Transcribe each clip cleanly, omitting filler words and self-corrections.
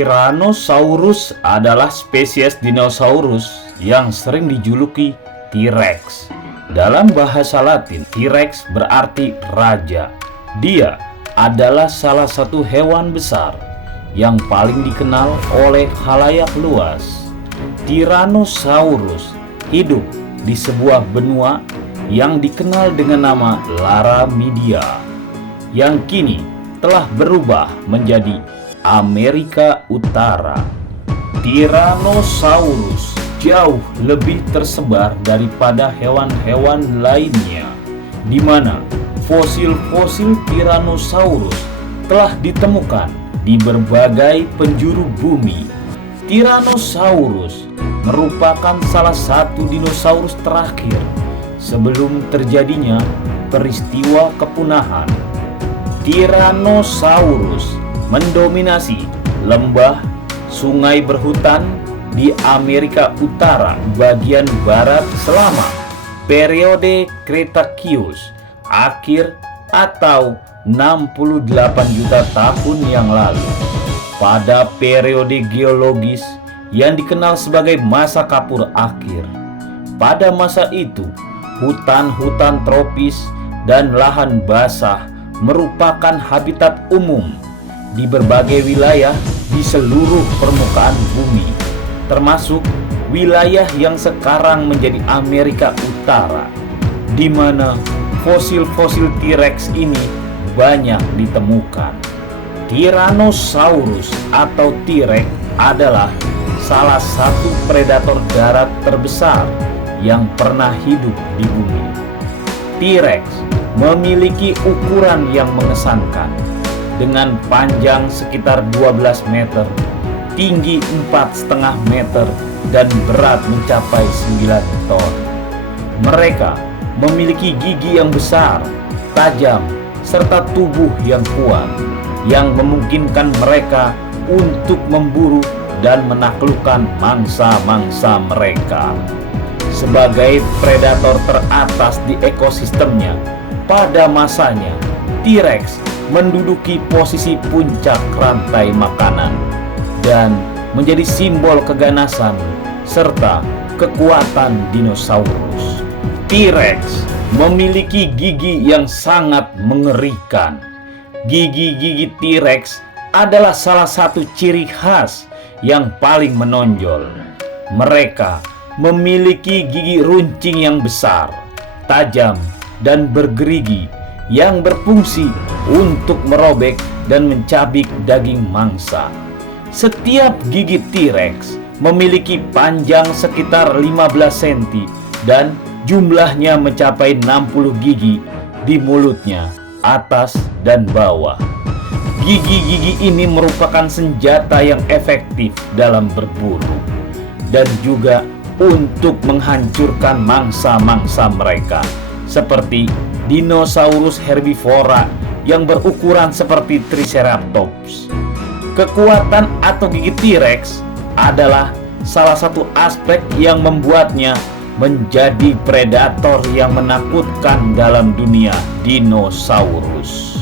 Tyrannosaurus adalah spesies dinosaurus yang sering dijuluki T-Rex. Dalam bahasa Latin, T-Rex berarti raja. Dia adalah salah satu hewan besar yang paling dikenal oleh khalayak luas. Tyrannosaurus hidup di sebuah benua yang dikenal dengan nama Laramidia, yang kini telah berubah menjadi Amerika Utara. Tyrannosaurus jauh lebih tersebar daripada hewan-hewan lainnya, di mana fosil-fosil Tyrannosaurus telah ditemukan di berbagai penjuru bumi. Tyrannosaurus merupakan salah satu dinosaurus terakhir sebelum terjadinya peristiwa kepunahan. Tyrannosaurus mendominasi lembah, sungai berhutan di Amerika Utara bagian barat selama periode Cretaceous akhir atau 68 juta tahun yang lalu. Pada periode geologis yang dikenal sebagai masa kapur akhir, pada masa itu hutan-hutan tropis dan lahan basah merupakan habitat umum di berbagai wilayah di seluruh permukaan bumi, termasuk wilayah yang sekarang menjadi Amerika Utara, di mana fosil-fosil T-Rex ini banyak ditemukan. Tyrannosaurus atau T-Rex adalah salah satu predator darat terbesar yang pernah hidup di bumi. T-Rex memiliki ukuran yang mengesankan, dengan panjang sekitar 12 meter, tinggi 4,5 meter, dan berat mencapai 9 ton. Mereka memiliki gigi yang besar, tajam, serta tubuh yang kuat, yang memungkinkan mereka untuk memburu dan menaklukkan mangsa-mangsa mereka. Sebagai predator teratas di ekosistemnya, pada masanya, T-Rex menduduki posisi puncak rantai makanan dan menjadi simbol keganasan serta kekuatan dinosaurus. T-Rex memiliki gigi yang sangat mengerikan. Gigi-gigi T-Rex adalah salah satu ciri khas yang paling menonjol. Mereka memiliki gigi runcing yang besar, tajam, dan bergerigi yang berfungsi untuk merobek dan mencabik daging mangsa. Setiap gigi T-Rex memiliki panjang sekitar 15 cm dan jumlahnya mencapai 60 gigi di mulutnya, atas dan bawah. Gigi-gigi ini merupakan senjata yang efektif dalam berburu dan juga untuk menghancurkan mangsa-mangsa mereka, seperti dinosaurus herbivora yang berukuran seperti Triceratops. Kekuatan atau gigi T-Rex adalah salah satu aspek yang membuatnya menjadi predator yang menakutkan dalam dunia dinosaurus.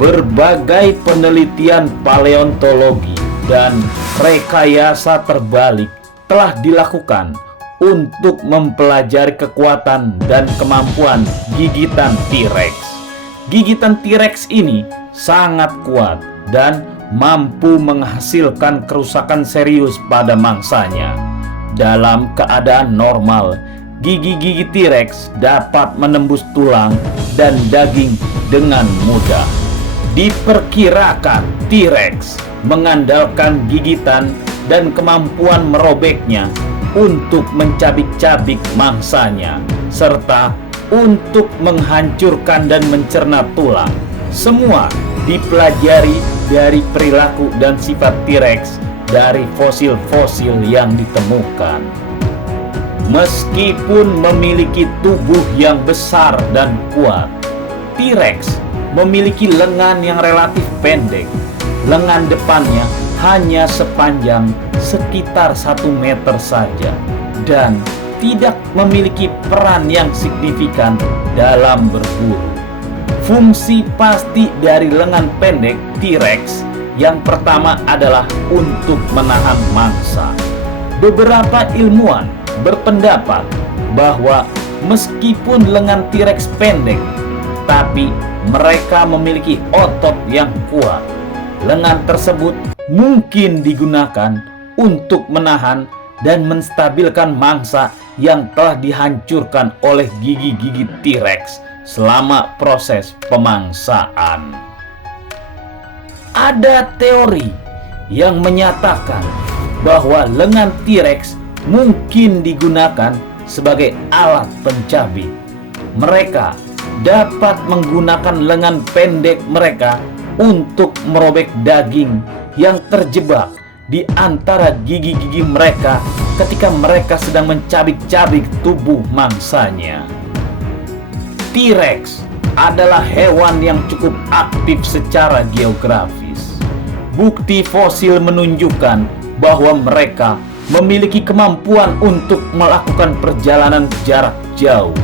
Berbagai penelitian paleontologi dan rekayasa terbalik telah dilakukan untuk mempelajari kekuatan dan kemampuan gigitan T-Rex. Gigitan T-Rex ini sangat kuat dan mampu menghasilkan kerusakan serius pada mangsanya. Dalam keadaan normal, gigi-gigi T-Rex dapat menembus tulang dan daging dengan mudah. Diperkirakan T-Rex mengandalkan gigitan dan kemampuan merobeknya untuk mencabik-cabik mangsanya, serta untuk menghancurkan dan mencerna tulang. Semua dipelajari dari perilaku dan sifat T-Rex dari fosil-fosil yang ditemukan. Meskipun memiliki tubuh yang besar dan kuat, T-Rex memiliki lengan yang relatif pendek. Lengan depannya hanya sepanjang sekitar 1 meter saja dan tidak memiliki peran yang signifikan dalam berburu. Fungsi pasti dari lengan pendek T-Rex Yang pertama adalah untuk menahan mangsa. Beberapa ilmuwan berpendapat bahwa meskipun lengan T-Rex pendek, tapi mereka memiliki otot yang kuat. Lengan tersebut mungkin digunakan untuk menahan dan menstabilkan mangsa yang telah dihancurkan oleh gigi-gigi T-Rex selama proses pemangsaan. Ada teori yang menyatakan bahwa lengan T-Rex mungkin digunakan sebagai alat pencabik. Mereka dapat menggunakan lengan pendek mereka untuk merobek daging yang terjebak di antara gigi-gigi mereka ketika mereka sedang mencabik-cabik tubuh mangsanya. T-Rex adalah hewan yang cukup aktif secara geografis. Bukti fosil menunjukkan bahwa mereka memiliki kemampuan untuk melakukan perjalanan jarak jauh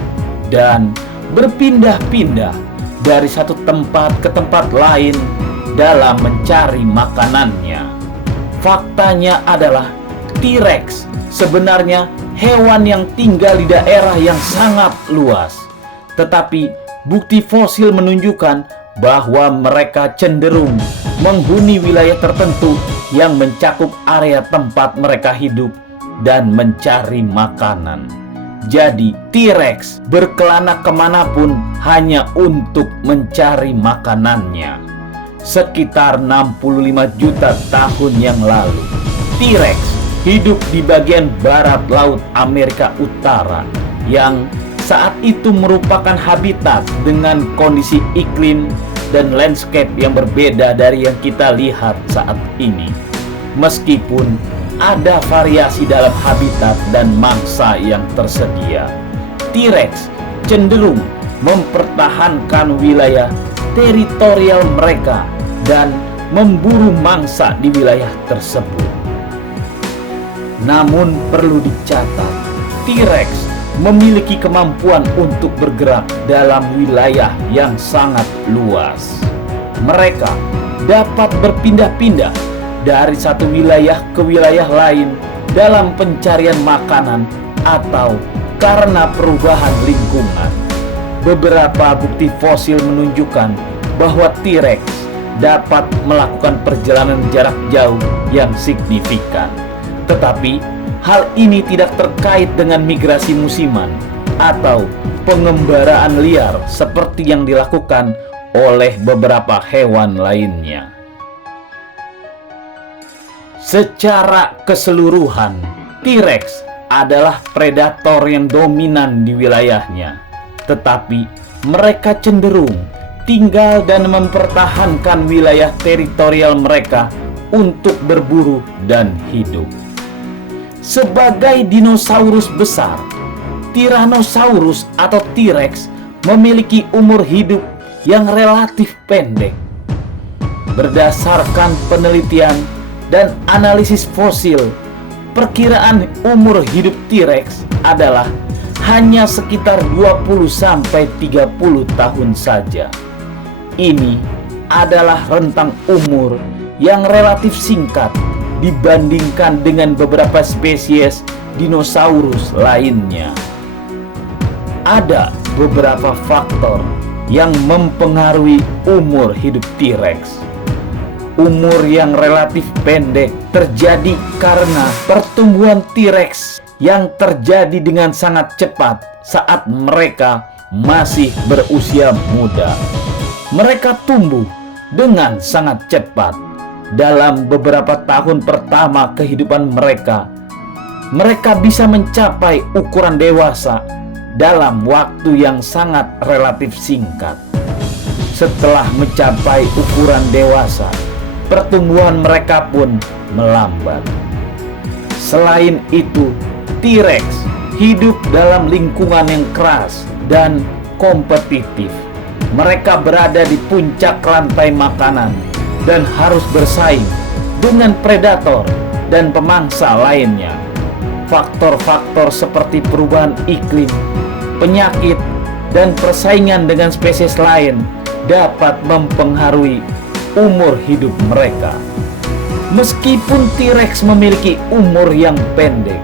dan berpindah-pindah dari satu tempat ke tempat lain dalam mencari makanannya. Faktanya adalah T-Rex sebenarnya hewan yang tinggal di daerah yang sangat luas. Tetapi bukti fosil menunjukkan bahwa mereka cenderung menghuni wilayah tertentu yang mencakup area tempat mereka hidup dan mencari makanan. Jadi T-Rex berkelana kemanapun hanya untuk mencari makanannya. Sekitar 65 juta tahun yang lalu, T-Rex hidup di bagian barat laut Amerika Utara yang saat itu merupakan habitat dengan kondisi iklim dan landscape yang berbeda dari yang kita lihat saat ini. Meskipun ada variasi dalam habitat dan mangsa yang tersedia, T-Rex cenderung mempertahankan wilayah teritorial mereka dan memburu mangsa di wilayah tersebut. Namun perlu dicatat, T-Rex memiliki kemampuan untuk bergerak dalam wilayah yang sangat luas. Mereka dapat berpindah-pindah dari satu wilayah ke wilayah lain dalam pencarian makanan atau karena perubahan lingkungan. Beberapa bukti fosil menunjukkan bahwa T-Rex dapat melakukan perjalanan jarak jauh yang signifikan. Tetapi hal ini tidak terkait dengan migrasi musiman atau pengembaraan liar seperti yang dilakukan oleh beberapa hewan lainnya. Secara keseluruhan, T-Rex adalah predator yang dominan di wilayahnya. Tetapi mereka cenderung tinggal dan mempertahankan wilayah teritorial mereka untuk berburu dan hidup. Sebagai dinosaurus besar, Tyrannosaurus atau T-Rex memiliki umur hidup yang relatif pendek. Berdasarkan penelitian dan analisis fosil, perkiraan umur hidup T-Rex adalah hanya sekitar 20-30 tahun saja. Ini adalah rentang umur yang relatif singkat dibandingkan dengan beberapa spesies dinosaurus lainnya. Ada beberapa faktor yang mempengaruhi umur hidup T-Rex. Umur yang relatif pendek terjadi karena pertumbuhan T-Rex yang terjadi dengan sangat cepat saat mereka masih berusia muda. Mereka tumbuh dengan sangat cepat. Dalam beberapa tahun pertama kehidupan mereka, mereka bisa mencapai ukuran dewasa dalam waktu yang sangat relatif singkat. Setelah mencapai ukuran dewasa, pertumbuhan mereka pun melambat. Selain itu, T-Rex hidup dalam lingkungan yang keras dan kompetitif. Mereka berada di puncak rantai makanan dan harus bersaing dengan predator dan pemangsa lainnya. Faktor-faktor seperti perubahan iklim, penyakit, dan persaingan dengan spesies lain dapat mempengaruhi umur hidup mereka. Meskipun T-Rex memiliki umur yang pendek,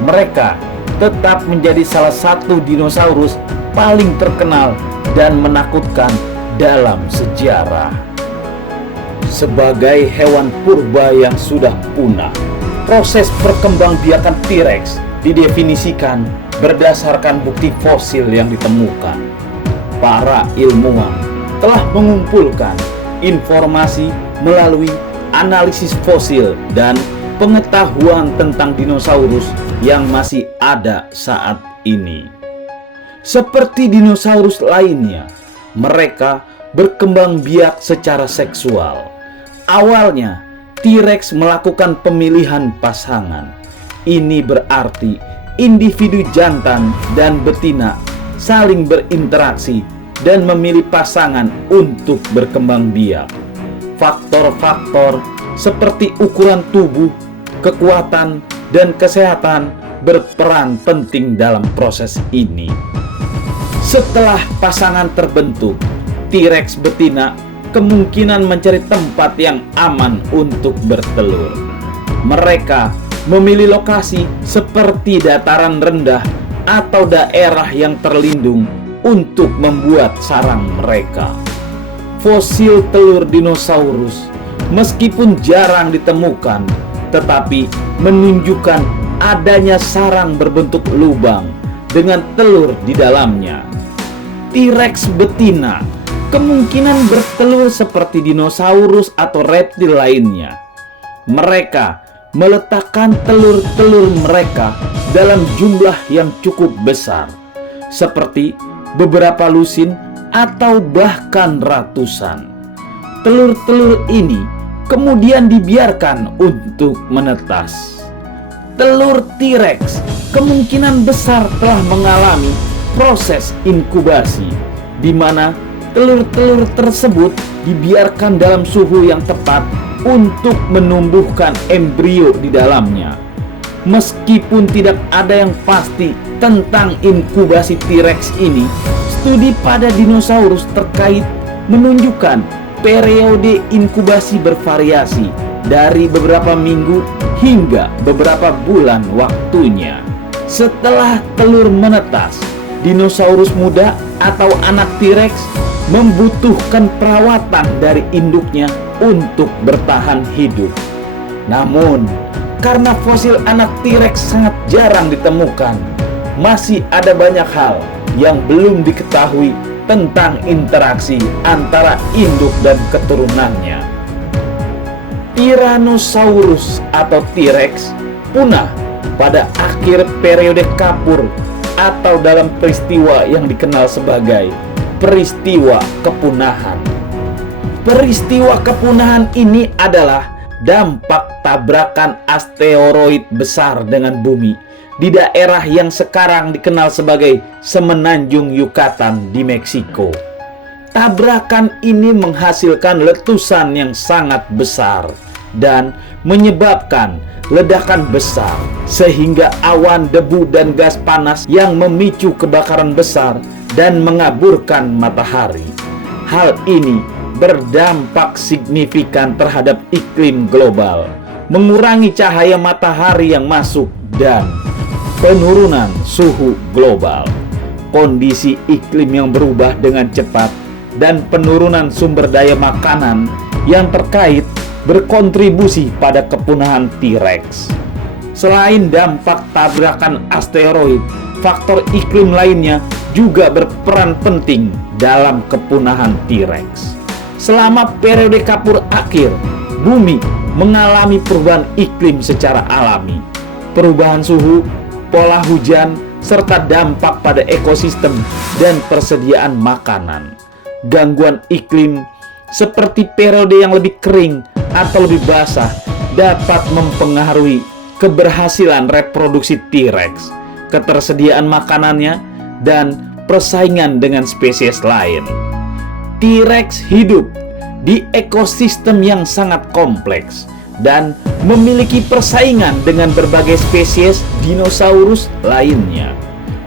mereka tetap menjadi salah satu dinosaurus paling terkenal dan menakutkan dalam sejarah. Sebagai hewan purba yang sudah punah, proses perkembangbiakan T-Rex didefinisikan berdasarkan bukti fosil yang ditemukan. Para ilmuwan telah mengumpulkan informasi melalui analisis fosil dan pengetahuan tentang dinosaurus yang masih ada saat ini. Seperti dinosaurus lainnya, mereka berkembang biak secara seksual. Awalnya, T-Rex melakukan pemilihan pasangan. Ini berarti individu jantan dan betina saling berinteraksi dan memilih pasangan untuk berkembang biak. Faktor-faktor seperti ukuran tubuh, kekuatan, dan kesehatan berperan penting dalam proses ini. Setelah pasangan terbentuk, T-Rex betina kemungkinan mencari tempat yang aman untuk bertelur. Mereka memilih lokasi seperti dataran rendah atau daerah yang terlindung untuk membuat sarang mereka. Fosil telur dinosaurus meskipun jarang ditemukan, tetapi menunjukkan adanya sarang berbentuk lubang dengan telur di dalamnya. T-Rex betina kemungkinan bertelur seperti dinosaurus atau reptil lainnya. Mereka meletakkan telur-telur mereka dalam jumlah yang cukup besar, seperti beberapa lusin atau bahkan ratusan. Telur-telur ini kemudian dibiarkan untuk menetas. Telur T-Rex kemungkinan besar telah mengalami proses inkubasi, di mana telur-telur tersebut dibiarkan dalam suhu yang tepat untuk menumbuhkan embrio di dalamnya. Meskipun tidak ada yang pasti tentang inkubasi T-Rex ini, studi pada dinosaurus terkait menunjukkan periode inkubasi bervariasi dari beberapa minggu hingga beberapa bulan waktunya. Setelah telur menetas, dinosaurus muda atau anak T-Rex membutuhkan perawatan dari induknya untuk bertahan hidup. Namun, karena fosil anak T-Rex sangat jarang ditemukan, masih ada banyak hal yang belum diketahui tentang interaksi antara induk dan keturunannya. Tyrannosaurus atau T-Rex punah pada akhir periode Kapur atau dalam peristiwa yang dikenal sebagai peristiwa kepunahan. Peristiwa kepunahan ini adalah dampak tabrakan asteroid besar dengan bumi di daerah yang sekarang dikenal sebagai Semenanjung Yucatan di Meksiko. Tabrakan ini menghasilkan letusan yang sangat besar dan menyebabkan ledakan besar, sehingga awan debu dan gas panas yang memicu kebakaran besar dan mengaburkan matahari. Hal ini berdampak signifikan terhadap iklim global, mengurangi cahaya matahari yang masuk dan penurunan suhu global. Kondisi iklim yang berubah dengan cepat dan penurunan sumber daya makanan yang terkait berkontribusi pada kepunahan T-Rex. Selain dampak tabrakan asteroid, faktor iklim lainnya juga berperan penting dalam kepunahan T-Rex. Selama periode Kapur akhir, bumi mengalami perubahan iklim secara alami. Perubahan suhu, pola hujan, serta dampak pada ekosistem dan persediaan makanan. Gangguan iklim seperti periode yang lebih kering atau lebih basah dapat mempengaruhi keberhasilan reproduksi T-Rex, ketersediaan makanannya, dan persaingan dengan spesies lain. T-Rex hidup di ekosistem yang sangat kompleks dan memiliki persaingan dengan berbagai spesies dinosaurus lainnya.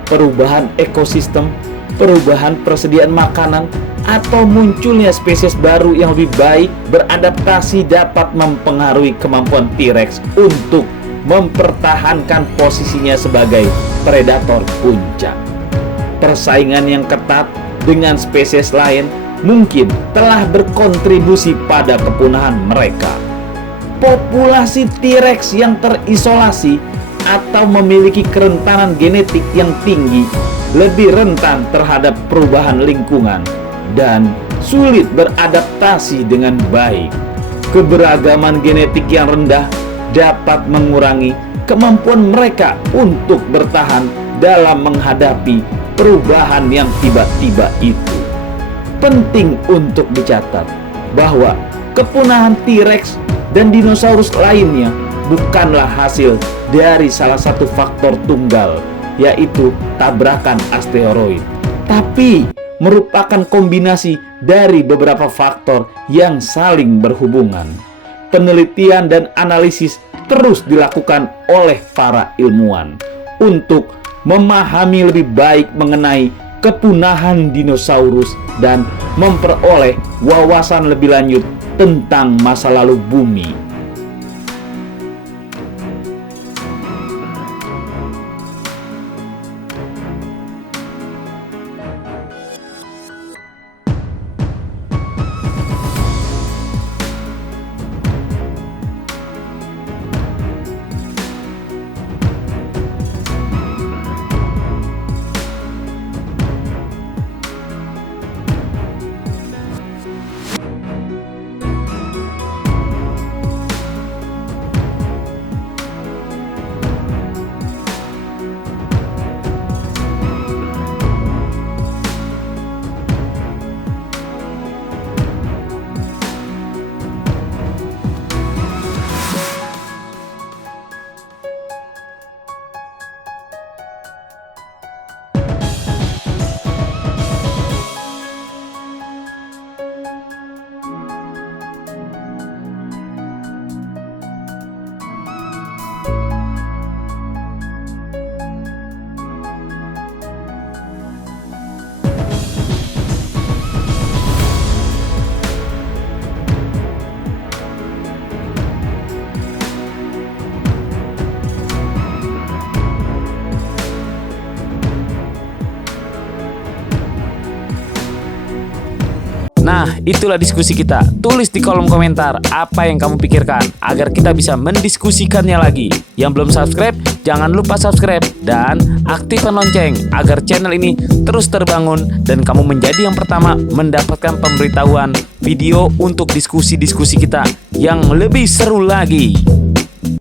Perubahan ekosistem perubahan persediaan makanan, atau munculnya spesies baru yang lebih baik beradaptasi dapat mempengaruhi kemampuan T-Rex untuk mempertahankan posisinya sebagai predator puncak. Persaingan yang ketat dengan spesies lain mungkin telah berkontribusi pada kepunahan mereka. Populasi T-Rex yang terisolasi atau memiliki kerentanan genetik yang tinggi lebih rentan terhadap perubahan lingkungan dan sulit beradaptasi dengan baik. Keberagaman genetik yang rendah dapat mengurangi kemampuan mereka untuk bertahan dalam menghadapi perubahan yang tiba-tiba itu. Penting untuk dicatat bahwa kepunahan T-Rex dan dinosaurus lainnya bukanlah hasil dari salah satu faktor tunggal, yaitu tabrakan asteroid, tapi merupakan kombinasi dari beberapa faktor yang saling berhubungan. Penelitian dan analisis terus dilakukan oleh para ilmuwan untuk memahami lebih baik mengenai kepunahan dinosaurus dan memperoleh wawasan lebih lanjut tentang masa lalu bumi. Nah, itulah diskusi kita. Tulis di kolom komentar apa yang kamu pikirkan agar kita bisa mendiskusikannya lagi. Yang belum subscribe, jangan lupa subscribe dan aktifkan lonceng agar channel ini terus terbangun dan kamu menjadi yang pertama mendapatkan pemberitahuan video untuk diskusi-diskusi kita yang lebih seru lagi.